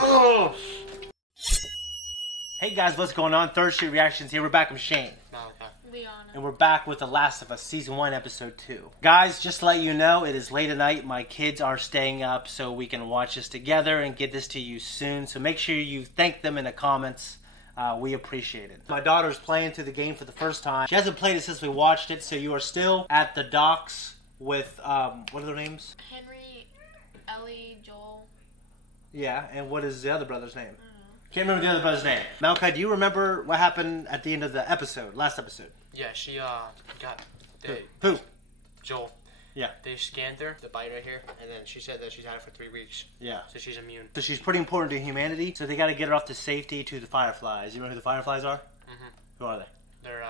Oh. Hey guys, what's going on? Third Street Reactions here. We're back with Shane. And we're back with The Last of Us Season 1, Episode 2. Guys, just to let you know, it is late at night. My kids are staying up so we can watch this together and get this to you soon. So make sure you thank them in the comments. We appreciate it. My daughter's playing through the game for the first time. She hasn't played it since we watched it, so you are still at the docks with, what are their names? Henry, Ellie, Joel. Yeah, and what is the other brother's name? Can't remember the other brother's name. Malachi, do you remember what happened at the end of the episode, last episode? Yeah, she got... Who? Joel. Yeah. They scanned her, the bite right here, and then she said that she's had it for 3 weeks. Yeah. So she's immune. So she's pretty important to humanity, so they gotta get her off to safety to the Fireflies. You know who the Fireflies are? Mm-hmm. Who are they? They're,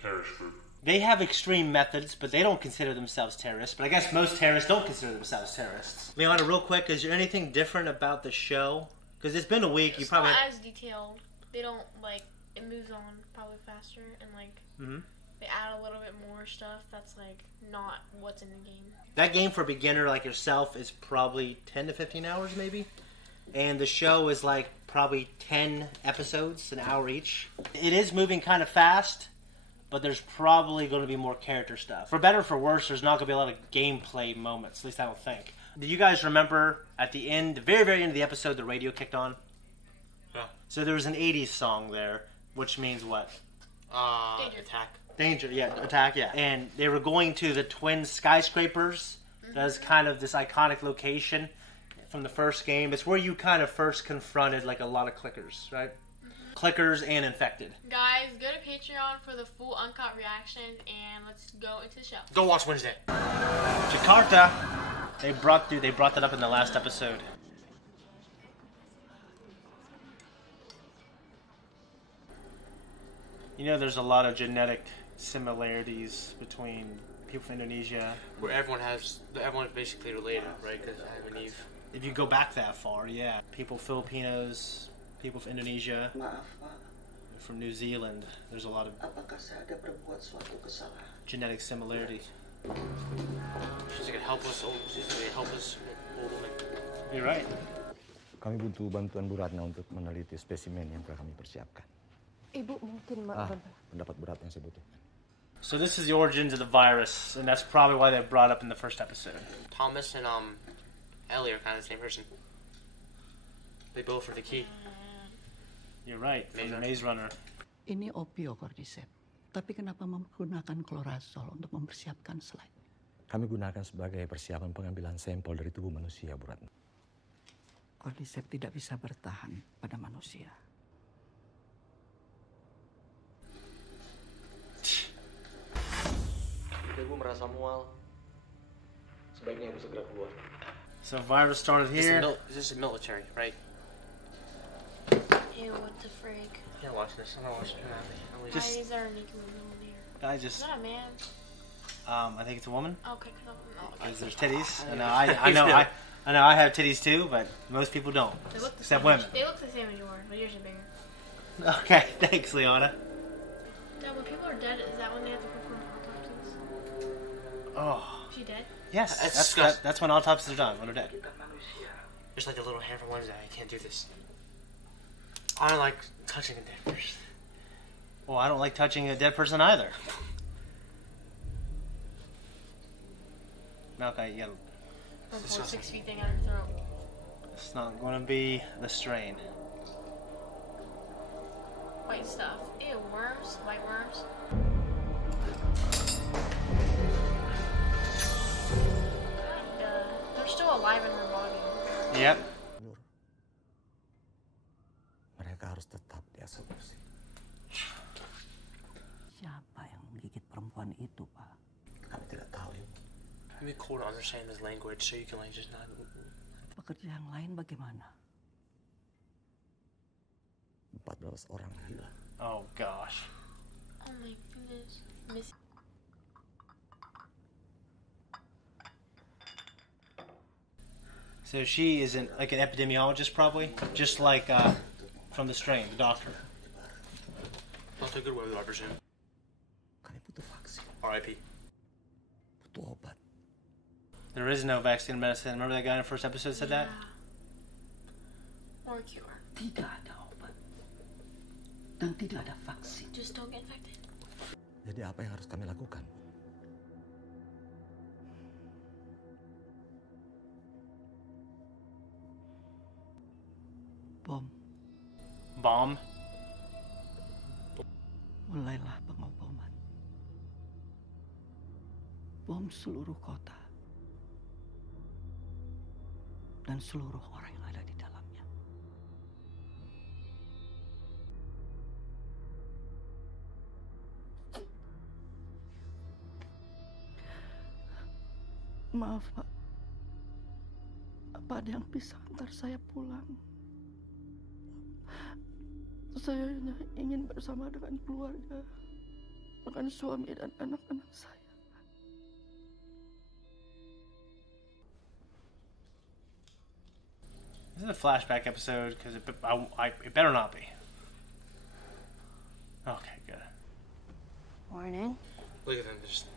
terrorist group. They have extreme methods, but they don't consider themselves terrorists. But I guess most terrorists don't consider themselves terrorists. Leona, real quick, is there anything different about the show? Because it's been a week. It's not as detailed. They don't, like, it moves on probably faster, and, like, they add a little bit more stuff that's, like, not what's in the game. That game for a beginner like yourself is probably 10 to 15 hours, maybe? And the show is, like, probably 10 episodes, an hour each. It is moving kind of fast, but there's probably going to be more character stuff. For better or for worse, there's not going to be a lot of gameplay moments, at least I don't think. Do you guys remember at the end, the very, very end of the episode, the radio kicked on? Yeah. So there was an 80s song there, which means what? Danger. Attack. Danger, yeah, attack, yeah. And they were going to the twin skyscrapers. That's kind of this iconic location from the first game. It's where you kind of first confronted like a lot of clickers, right? Clickers and infected. Guys, go to Patreon for the full uncut reactions, and let's go into the show. Go watch Wednesday. Jakarta. They brought that up in the last episode. You know, there's a lot of genetic similarities between people from Indonesia. Where everyone's basically related, right? Because Adam and Eve. If you go back that far, yeah. People Filipinos, people from Indonesia, from New Zealand. There's a lot of genetic similarities. She's like a helpless old woman. You're right. Kami butuh bantuan Bu Ratna untuk meneliti spesimen yang telah kami persiapkan. Ibu mungkin Pendapat berat yang saya butuhkan. So this is the origins of the virus, and that's probably why they brought up in the first episode. Thomas and Ellie are kind of the same person. They both are the key. You're right, from the Maze Runner. Ini opiocordyceps. Tapi kenapa menggunakan klorazol untuk mempersiapkan slide? Kami gunakan sebagai persiapan pengambilan sampel dari tubuh manusia, Bu Ratna. Cordyceps tidak bisa bertahan pada manusia. Ibu merasa mual. Sebaiknya ibu segera keluar. So virus started here. This is military, right? Ew, what the freak? I can't watch this. I'm not watching it. Why is there a naked woman in here? Guy just. Is that a man? I think it's a woman. Okay, Because there's titties. I know I have titties too, but most people don't. They look the Except same. women. They look the same as yours, but yours are bigger. Okay, thanks, Leona. Dad, when people are dead, is that when they have to perform autopsies? Oh. Is she dead? Yes, that's when autopsies are done, when they're dead. Just like the little hand from Wednesday. I can't do this. I don't like touching a dead person. Well, I don't like touching a dead person either. Okay, you gotta... Or pull a 6 feet thing out of her throat. It's not going to be the strain. White stuff. Ew, worms? White worms? They're still alive in her body. Yep. Mereka harus tetap dieksekusi. Siapa yang menggigit perempuan itu, Pak? Kami tidak tahu, Ibu. It'd be cool to understand this language so you can like just not... Pekerja yang lain bagaimana? 14 orang hilang. Oh, gosh. Oh my goodness. So she isn't like an epidemiologist, probably? Just like from the strain, the doctor. Not a good way, I presume. Kami butuh vaksin. R.I.P. Butuh obat. There is no vaccine medicine. Remember that guy in the first episode said that? Or cure. Tidak ada obat. Dan tidak ada vaksin. Just don't get infected. Jadi apa yang harus kami lakukan? Bom. Bomb? Mulailah pengoboman. Bom seluruh kota. Dan seluruh orang yang ada di dalamnya. Maaf, Pak. Apa ada yang bisa antar saya pulang? Saya hanya ingin bersama dengan keluarga, dengan suami dan anak-anak saya. This is a flashback episode because it better not be. Okay, good. Morning. Look at them. Just...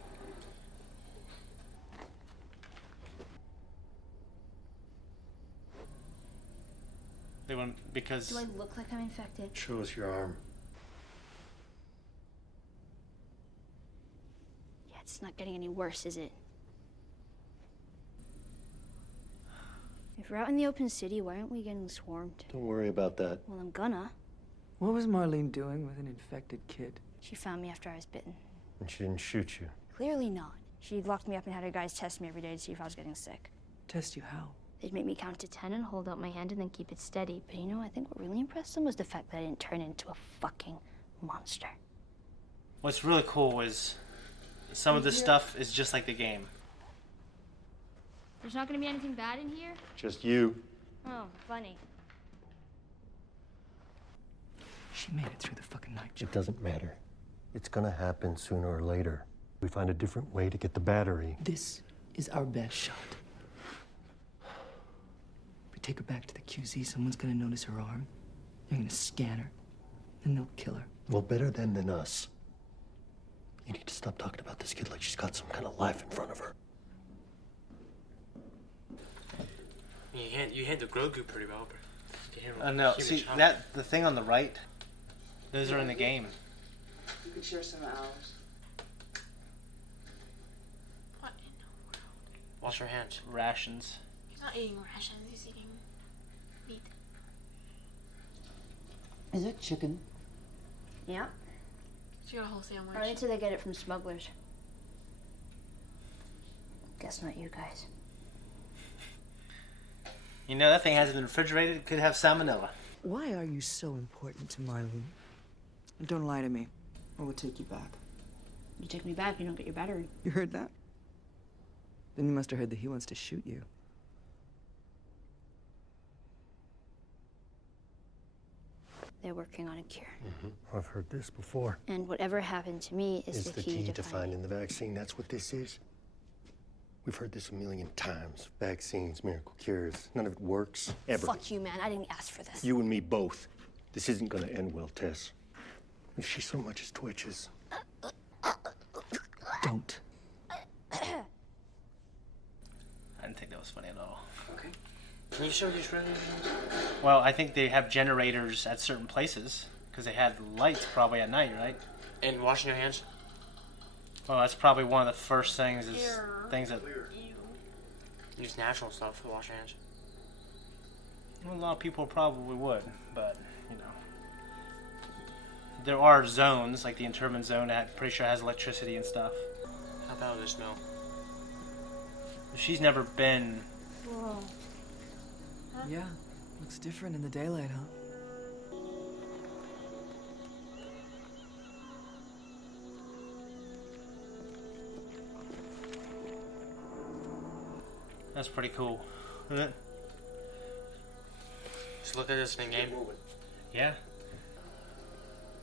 They went because. Do I look like I'm infected? Show us your arm. Yeah, it's not getting any worse, is it? If we're out in the open city, why aren't we getting swarmed? Don't worry about that. Well, I'm gonna. What was Marlene doing with an infected kid? She found me after I was bitten. And she didn't shoot you. Clearly not. She locked me up and had her guys test me every day to see if I was getting sick. Test you how? They'd make me count to 10 and hold out my hand and then keep it steady. But you know, I think what really impressed them was the fact that I didn't turn into a fucking monster. What's really cool is some of this stuff is just like the game. There's not gonna be anything bad in here? Just you. Oh, funny. She made it through the fucking night. It doesn't matter. It's gonna happen sooner or later. We find a different way to get the battery. This is our best shot. We take her back to the QZ, someone's gonna notice her arm. They're gonna scan her. Then they'll kill her. Well, better them than us. You need to stop talking about this kid like she's got some kind of life in front of her. You hit the Grogu pretty well, but No, see that the thing on the right. Those are in the game. You could share some of ours. What in the world? wash your hands. Rations. He's not eating rations, he's eating meat. Is it chicken? Yeah. She got a whole sandwich. Or until they get it from smugglers. Guess not you guys. You know, that thing hasn't been refrigerated. It could have salmonella. Why are you so important to Marlene? Don't lie to me, or we'll take you back. You take me back, you don't get your battery. You heard that? Then you must have heard that he wants to shoot you. They're working on a cure. I've heard this before. And whatever happened to me is the key to finding the vaccine. That's what this is. We've heard this a million times. Vaccines, miracle cures. None of it works, ever. Fuck you, man. I didn't ask for this. You and me both. This isn't gonna end well, Tess. If she so much as twitches. Don't. I didn't think that was funny at all. Okay. Can you show these rooms? Well, I think they have generators at certain places because they had lights probably at night, right? And washing your hands? Well, that's probably one of the first things is things that. Use natural stuff to wash your hands. Well, a lot of people probably would, but you know, there are zones like the internment zone that I'm pretty sure has electricity and stuff. How about the smell? She's never been. Whoa. Yeah, looks different in the daylight, huh? That's pretty cool, isn't it? Just look at this thing, game. Yeah.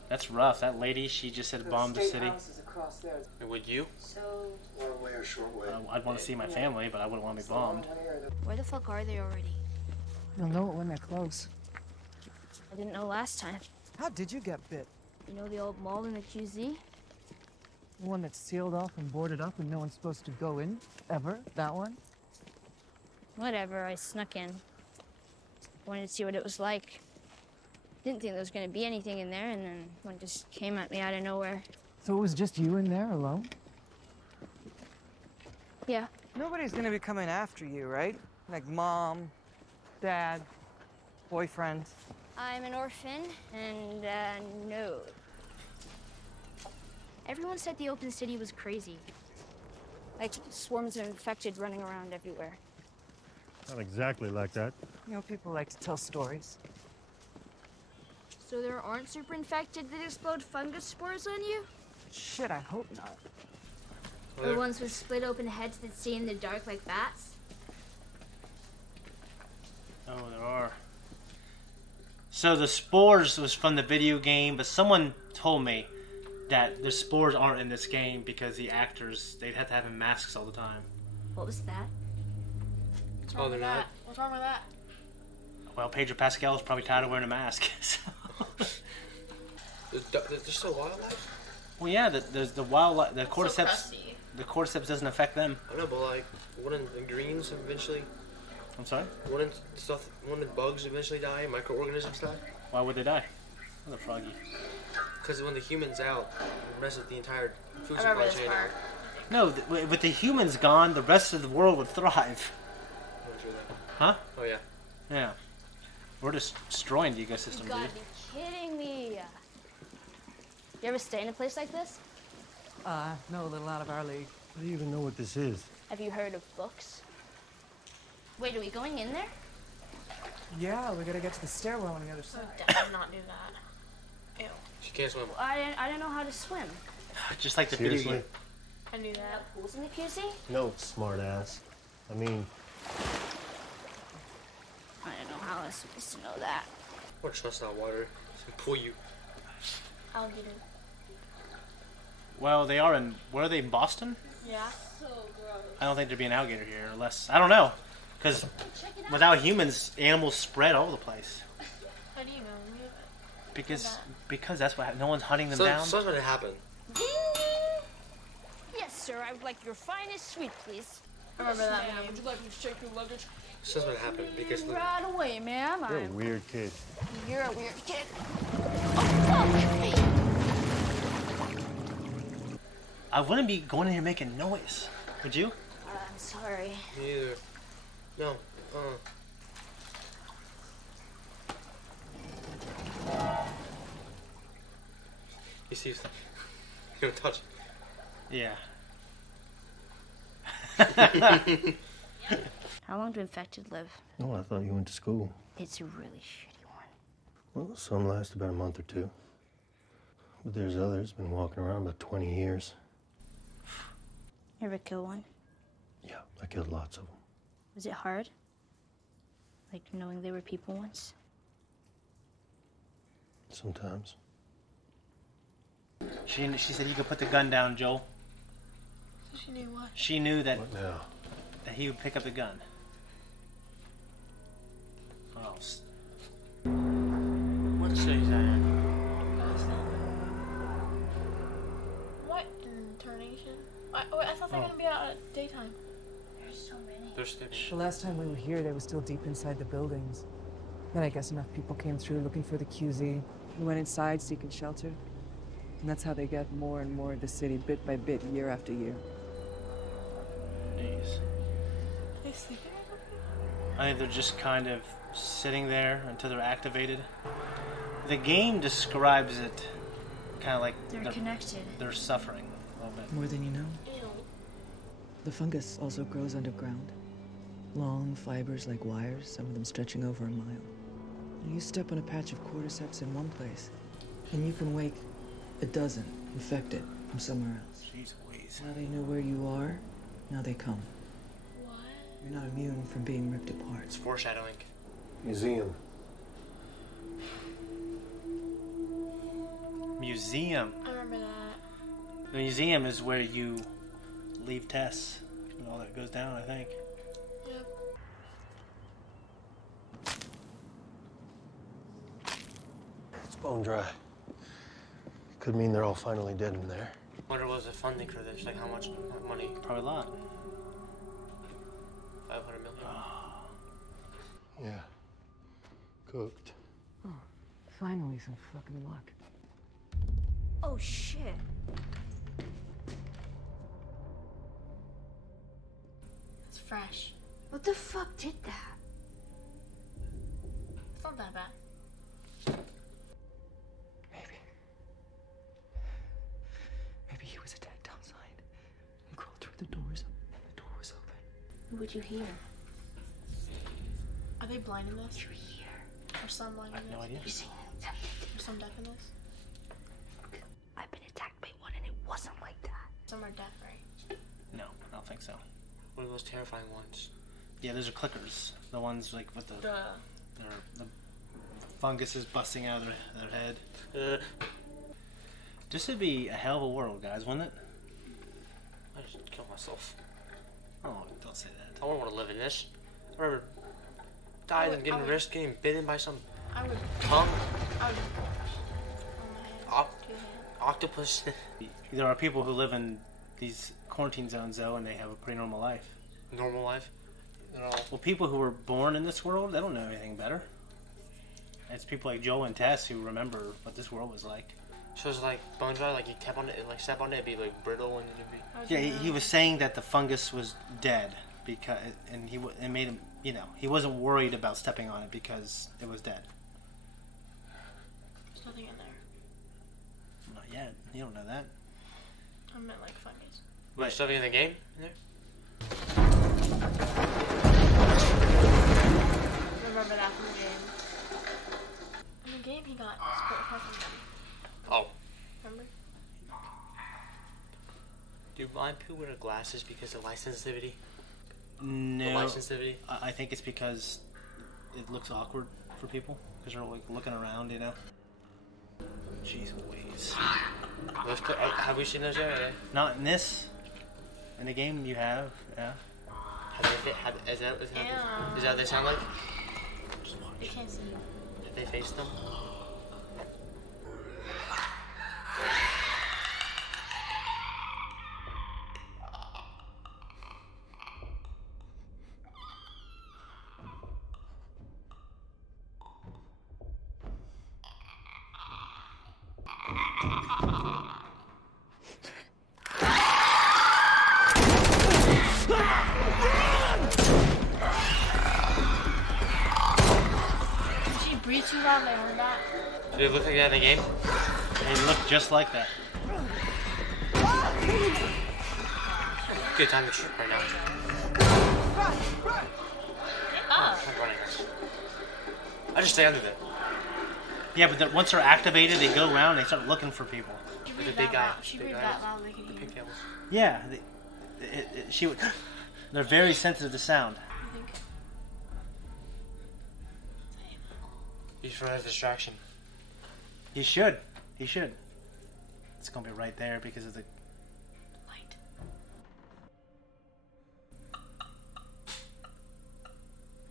That's rough. That lady, she just said bomb the city. Would you? So, Long way or short way? I'd want to see my family, but I wouldn't want to be bombed. Where the fuck are they already? You'll know it when they're close. I didn't know last time. How did you get bit? You know the old mall in the QZ? The one that's sealed off and boarded up and no one's supposed to go in? Ever? That one? Whatever, I snuck in. Wanted to see what it was like. Didn't think there was going to be anything in there, and then one just came at me out of nowhere. So it was just you in there alone? Yeah. Nobody's gonna be coming after you, right? Like mom, dad, boyfriend. I'm an orphan, and no. Everyone said the open city was crazy. Like swarms of infected running around everywhere. Not exactly like that. You know, people like to tell stories. So there aren't super infected that explode fungus spores on you? Shit, I hope not. Or ones with split open heads that see in the dark like bats? Oh, there are. So the spores was from the video game, but someone told me that the spores aren't in this game because the actors, they'd have to have in masks all the time. What was that? Oh, they're not? What's wrong with that? Well, Pedro Pascal is probably tired of wearing a mask. So. There's still wildlife? Well, yeah, there's the wildlife, the cordyceps. So crusty. The cordyceps doesn't affect them. I know, but like, wouldn't the greens eventually? I'm sorry? Wouldn't bugs eventually die? Microorganisms die? Why would they die? What a froggy. Because when the human's out, the rest of the entire food I supply remember this chain. part. No, with the humans gone, the rest of the world would thrive. Not sure that. Huh? Oh yeah. Yeah. We're just destroying the ecosystem, You gotta dude. be kidding me. You ever stay in a place like this? No, a little out of our league. How do you even know what this is? Have you heard of books? Wait, are we going in there? Yeah, we gotta get to the stairwell on the other side. Definitely not do that. Ew. She can't swim. I don't know how to swim. Just like the Seriously? video game. I knew that. Pools in the QC? No, smart ass. I mean, I don't know how I was supposed to know that. Or trust that water. It's pull you. Alligator. Well, they are in, where are they, in Boston? Yeah. So gross. I don't think there'd be an alligator here, unless, I don't know. Because without humans, animals spread all over the place. How do you know? Because that's what, no one's hunting them So down. that's what happened. Ding ding! Yes, sir, I would like your finest suite, please. I remember that name. Would you like me to check your luggage? So that's what happened because the, Right away, ma'am. you're a weird kid. You're a weird kid. Oh, fuck! I wouldn't be going in here making noise. Would you? I'm sorry. me either. No. You see, you don't touch. Yeah. How long do infected live? Oh, I thought you went to school. It's a really shitty one. Well, some last about a month or two. But there's others been walking around about 20 years. You ever kill one? Yeah, I killed lots of them. Was it hard? Like knowing they were people once? Sometimes. She said you could put the gun down, Joel. She knew what? She knew that, What now? that he would pick up the gun. Oh, What city is that in? What incarnation? I thought they were gonna be out at daytime. There's so many. They're stupid. The last time we were here, they were still deep inside the buildings. Then I guess enough people came through looking for the QZ. We went inside seeking shelter. And that's how they get more and more of the city, bit by bit, year after year. jeez. They sleeping or something? I think they're just kind of sitting there until they're activated. The game describes it kind of like They're connected. they're suffering a little bit. More than you know. Ew. The fungus also grows underground. Long fibers like wires, some of them stretching over a mile. You step on a patch of cordyceps in one place, and you can wake a dozen infected from somewhere else. Jeez Louise. Now they know where you are, now they come. What? You're not immune from being ripped apart. It's foreshadowing. Museum. Museum. I remember that. The museum is where you leave Tess when all that goes down, I think. Yep. It's bone dry. Could mean they're all finally dead in there. Wonder what was the funding for this? Like how much money? Probably a lot. 500 million. Yeah. cooked. Oh, finally some fucking luck. Oh, shit. It's fresh. What the fuck did that? It's not that bad. Maybe he was attacked outside. He crawled through the doors. The door was open. What would you hear? Are they blind in this? You hear? Or some blind in this? No idea. You seen it? Or some deaf in this? I've been attacked by one and it wasn't like that. Some are deaf, right? No, I don't think so. One of those terrifying ones. Yeah, those are clickers. The ones like with the fungus is busting out of their head. This would be a hell of a world, guys, wouldn't it? I just killed myself. Oh, don't say that. I wouldn't want to live in this. I remember dying and getting risked, getting bitten by some tongue. Octopus. There are people who live in these quarantine zones, though, and they have a pretty normal life. Normal life? Well, people who were born in this world, they don't know anything better. It's people like Joel and Tess who remember what this world was like. So it's like bone dry, like you tap on it, like step on it, it'd be like brittle and it'd be... Yeah, he was saying that the fungus was dead because, and it made him, you know, he wasn't worried about stepping on it because it was dead. There's nothing in there. Not yet. You don't know that. I meant like fungus. There's something in the game in there? Remember that from the game. In the game, he got split apart from them. Oh. Remember? Do blind people wear glasses because of light sensitivity? No. The light sensitivity? I think it's because it looks awkward for people because they're like looking around, you know. Jeez Louise. Have we seen those yet? Not in this. In the game, you have, yeah. Is that what they sound like? They can't see you. Have they faced them? Breathe too loud, they heard that. Did it look like that in the game? They look just like that. Good time to shoot right now. I'm running this. I just stay under there. Yeah, but once they're activated, they go around and they start looking for people. The big guy. She breathed that loud, they can hear. Yeah, she would. They're very sensitive to sound. He's for a distraction. He should. He should. It's gonna be right there because of the light.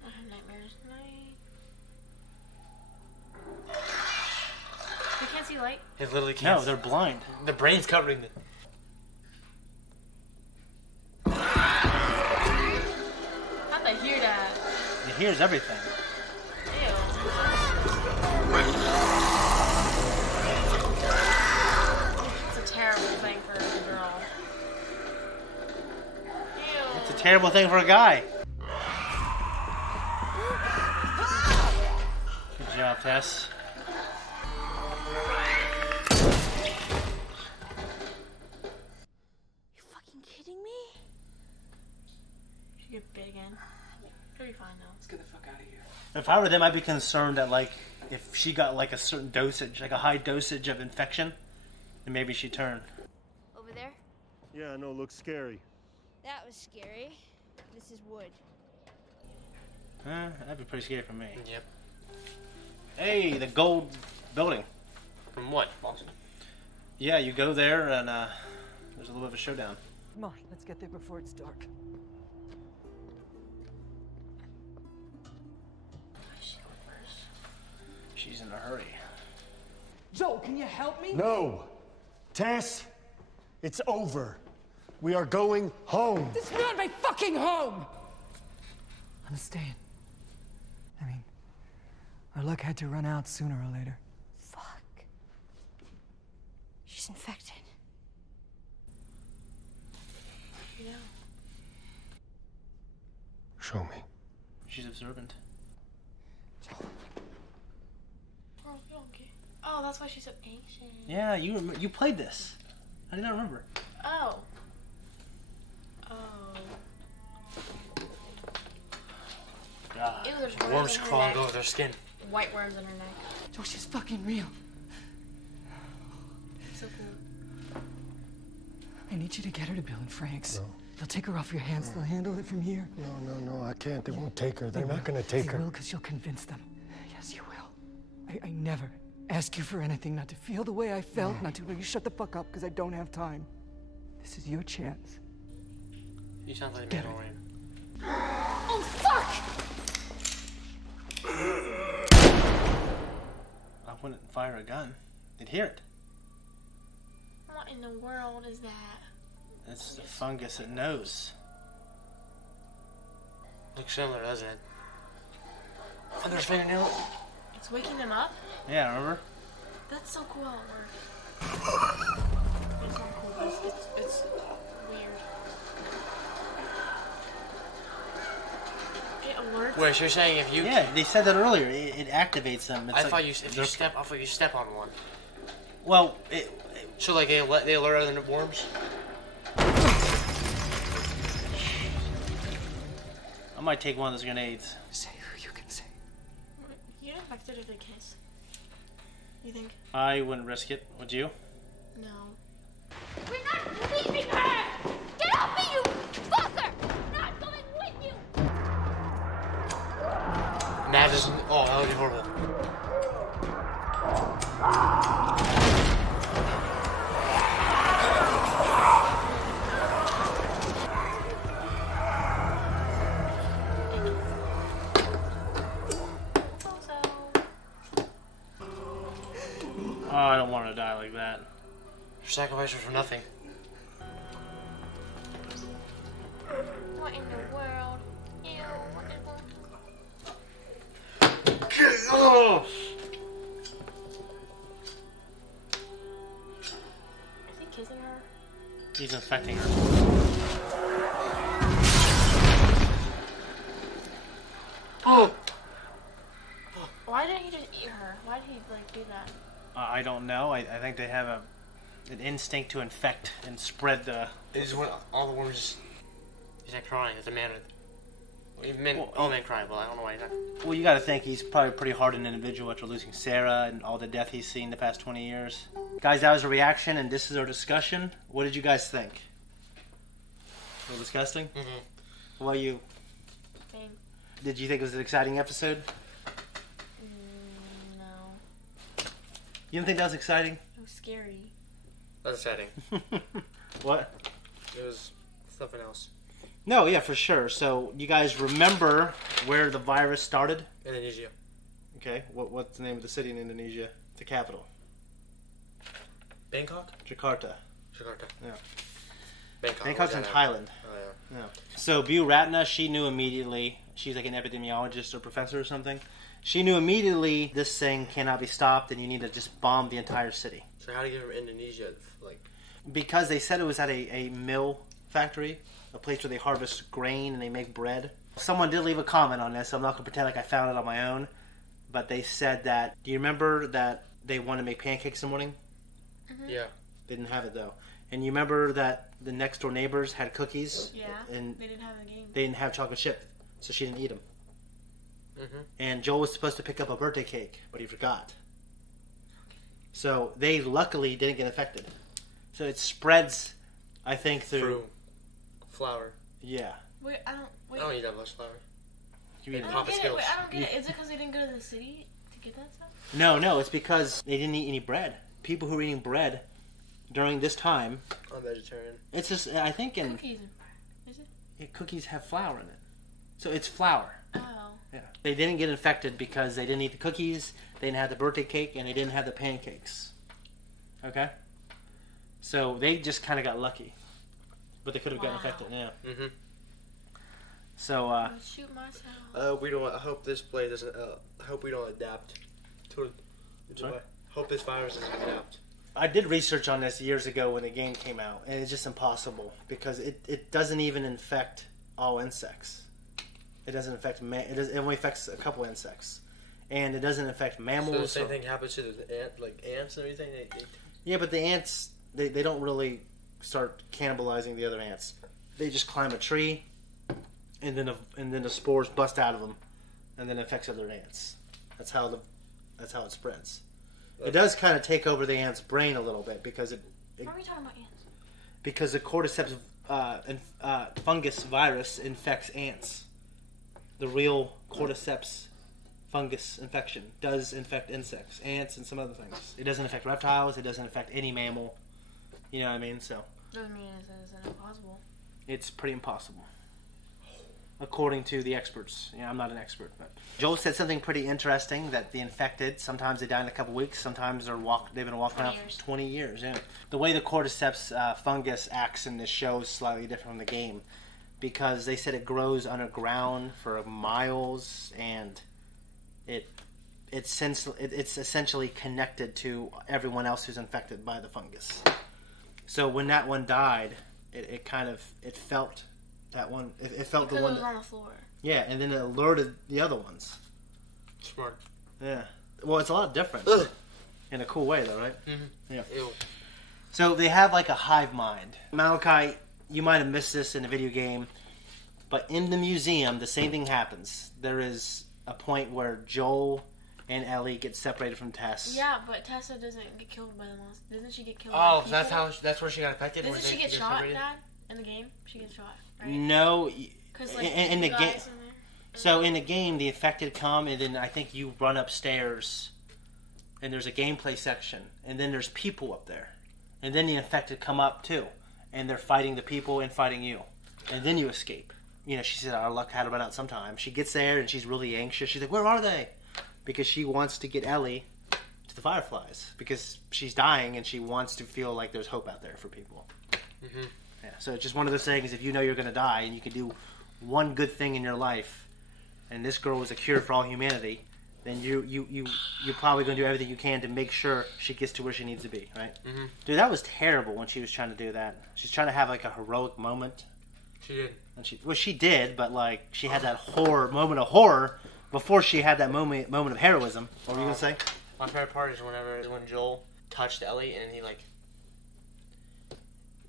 I have nightmares tonight. They can't see light? They literally can't. No, they're blind. The brain's covering them. How'd they hear that? It hears everything. It's a terrible thing for a girl. Ew. It's a terrible thing for a guy. Good job, Tess. You fucking kidding me? She get bit again. She'll be fine though. Let's get the fuck out of here. If I were them, I'd be concerned that, like, if she got, like, a certain dosage, like a high dosage of infection, then maybe she'd turn. Over there? Yeah, I know, it looks scary. That was scary. This is wood. That'd be pretty scary for me. Yep. Hey, the gold building. From what, Boston? Yeah, you go there and there's a little bit of a showdown. Come on, let's get there before it's dark. She's in a hurry. Joel, can you help me? No! Tess, it's over. We are going home. This is not my fucking home! I'm staying. Our luck had to run out sooner or later. Fuck. She's infected. Yeah. Show me. She's observant. Oh, you don't care. Oh, that's why she's so anxious. Yeah, you played this. I did not remember. Oh. God. Ew, there's Worms crawling over their skin. White worms in her neck. Oh, she's fucking real. So cool. I need you to get her to Bill and Frank's. No. They'll take her off your hands. They'll handle it from here. No, I can't. They won't take her. They're not gonna take her. They will, because you'll convince them. Yes, you will. I never ask you for anything, not to feel the way I felt, not to... You shut the fuck up, because I don't have time. This is your chance. You sound like Get Mandalorian. Oh, fuck! I wouldn't fire a gun. They'd hear it. What in the world is that? It's the fungus it knows. Looks similar, doesn't it? Under his fingernail. It's waking them up? Yeah, remember? That's so cool how it works. It's not cool, but it's weird. It alerts. Wait, so you're saying if you... Yeah, they said that earlier. It activates them. It's I thought you step on one. Well, so like they alert other worms. I might take one of those grenades. Say who you can say. You get infected if they kiss. You think? I wouldn't risk it. Would you? No. We're not leaving her! Get off me, you fucker! Not going with you! That isn't... Oh, that would be horrible. Oh, I don't want to die like that. Your sacrifice was for nothing. What in the world? Ew, what in the... Oh! Is he kissing her? He's infecting her. Oh! Why didn't he just eat her? Why did he, like, do that? I don't know. I think they have an instinct to infect and spread the... They just went all the worms. He's not crying. It's a man. All men cry, but I don't know why he's not. Well, you got to think he's probably a pretty hardened individual after losing Sarah and all the death he's seen the past 20 years. Guys, that was a reaction, and this is our discussion. What did you guys think? A little disgusting? Mm-hmm. Well, you... Same. Did you think it was an exciting episode? No. You didn't think that was exciting? It was scary. That's exciting. What? It was something else. No, yeah, for sure. So, you guys remember where the virus started? Indonesia. Okay, what's the name of the city in Indonesia? The capital. Bangkok? Jakarta. Yeah. Bangkok's in Thailand. Oh, yeah. So, Bu Ratna, she knew immediately. She's like an epidemiologist or professor or something. She knew immediately this thing cannot be stopped and you need to just bomb the entire city. So how do you get from Indonesia, like... Because they said it was at a mill factory, a place where they harvest grain and they make bread. Someone did leave a comment on this, so I'm not going to pretend like I found it on my own. But they said that, do you remember that they wanted to make pancakes in the morning? Mm-hmm. Yeah. They didn't have it though. And you remember that the next door neighbors had cookies? Yeah, and they didn't have the game. They didn't have chocolate chip, so she didn't eat them. Mm-hmm. And Joel was supposed to pick up a birthday cake, but he forgot. So they luckily didn't get infected. So it spreads, I think, through flour. Yeah. Wait, I don't eat that much flour. You eat I don't get it. Wait, I don't get it. Is it because they didn't go to the city to get that stuff? No, it's because they didn't eat any bread. People who were eating bread during this time. I'm vegetarian. It's just, I think in... Cookies and bread. Is it? Yeah, cookies have flour in it. So it's flour. Oh. Yeah. They didn't get infected because they didn't eat the cookies, they didn't have the birthday cake, and they didn't have the pancakes. Okay? So they just kind of got lucky. But they could have gotten infected, yeah. Mm-hmm. So, shoot myself. We don't. I hope this play doesn't. I hope we don't adapt to it. Sorry? Hope this virus doesn't adapt. I did research on this years ago when the game came out, and it's just impossible because it doesn't even infect all insects. It doesn't affect it only affects a couple insects, and it doesn't affect mammals. So the same thing happens to the ants and everything. Yeah, but the ants they don't really start cannibalizing the other ants. They just climb a tree, and then the spores bust out of them, and then it affects other ants. That's how it spreads. It does kind of take over the ant's brain a little bit because Why are we talking about ants? Because the cordyceps fungus virus infects ants. The real cordyceps fungus infection does infect insects, ants, and some other things. It doesn't affect reptiles. It doesn't affect any mammal. You know what I mean? So doesn't mean it's impossible. It's pretty impossible, according to the experts. Yeah, I'm not an expert, but Joel said something pretty interesting that the infected sometimes they die in a couple weeks. Sometimes they've been walking around for 20 years. Yeah, the way the cordyceps fungus acts in this show is slightly different from the game because they said it grows underground for miles and it's essentially connected to everyone else who's infected by the fungus. So when that one died, it felt that one. It felt because the one it was on the floor. Yeah, and then it alerted the other ones. Smart. Yeah. Well, it's a lot different in a cool way, though, right? Mm-hmm. Yeah. Ew. So they have like a hive mind. Malachi, you might have missed this in the video game, but in the museum, the same thing happens. There is a point where Joel and Ellie get separated from Tess. Yeah, but Tessa doesn't get killed by the monster. Doesn't she get killed? Oh, that's where she got affected. Doesn't she get shot? Dad, in the game, she gets shot. Right? No, because like in the game. So in the game, the infected come, and then I think you run upstairs, and there's a gameplay section, and then there's people up there, and then the infected come up too, and they're fighting the people and fighting you, and then you escape. You know, she said our luck had to run out sometime. She gets there and she's really anxious. She's like, "Where are they?" Because she wants to get Ellie to the Fireflies because she's dying and she wants to feel like there's hope out there for people. Mm-hmm. Yeah, so it's just one of those things. If you know you're going to die and you can do one good thing in your life, and this girl was a cure for all humanity, then you're probably going to do everything you can to make sure she gets to where she needs to be, right? Mm-hmm. Dude, that was terrible when she was trying to do that. She's trying to have like a heroic moment. She did. And she did, but like she had that moment of horror before she had that moment of heroism. What were you gonna say? My favorite part is when Joel touched Ellie and he like.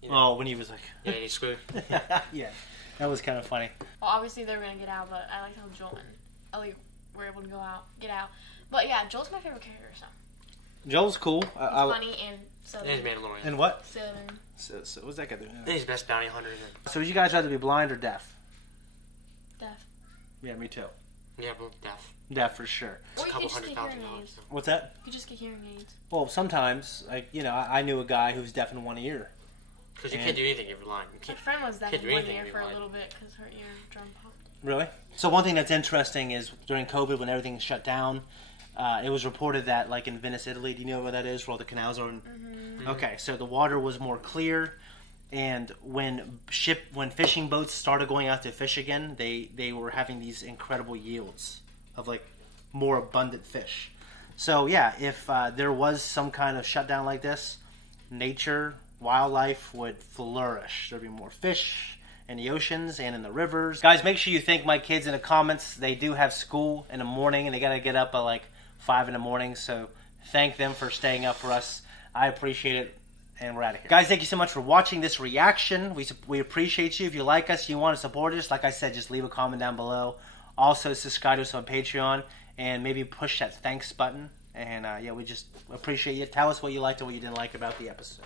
You know, when he was like. Yeah, he screwed. Yeah, that was kind of funny. Well, obviously they were gonna get out, but I like how Joel and Ellie were able to get out. But yeah, Joel's my favorite character. So. Joel's cool. He's funny and southern. And he's Mandalorian. And what? Southern. So what's that guy doing? He's the best bounty hunter. So would you guys rather be blind or deaf? Deaf. Yeah, me too. Yeah, both deaf. Deaf for sure. Or you could just get hearing aids. What's that? You just get hearing aids. Well, sometimes, like I knew a guy who's deaf in one ear. Because you can't do anything if you're blind. My friend was deaf in one ear for a little bit because her eardrum popped. Really? So one thing that's interesting is during COVID, when everything shut down, it was reported that, like in Venice, Italy, do you know where that is, where all the canals are? Mm-hmm. Okay, so the water was more clear, and when fishing boats started going out to fish again, they were having these incredible yields of like more abundant fish. So yeah, if there was some kind of shutdown like this, nature, wildlife would flourish. There'd be more fish in the oceans and in the rivers. Guys, make sure you thank my kids in the comments. They do have school in the morning, and they got to get up at like 5 in the morning, so thank them for staying up for us. I appreciate it, and we're out of here. Guys, thank you so much for watching this reaction. We appreciate you. If you like us, you want to support us, like I said, just leave a comment down below. Also, subscribe to us on Patreon, and maybe push that thanks button. And yeah, we just appreciate you. Tell us what you liked and what you didn't like about the episode.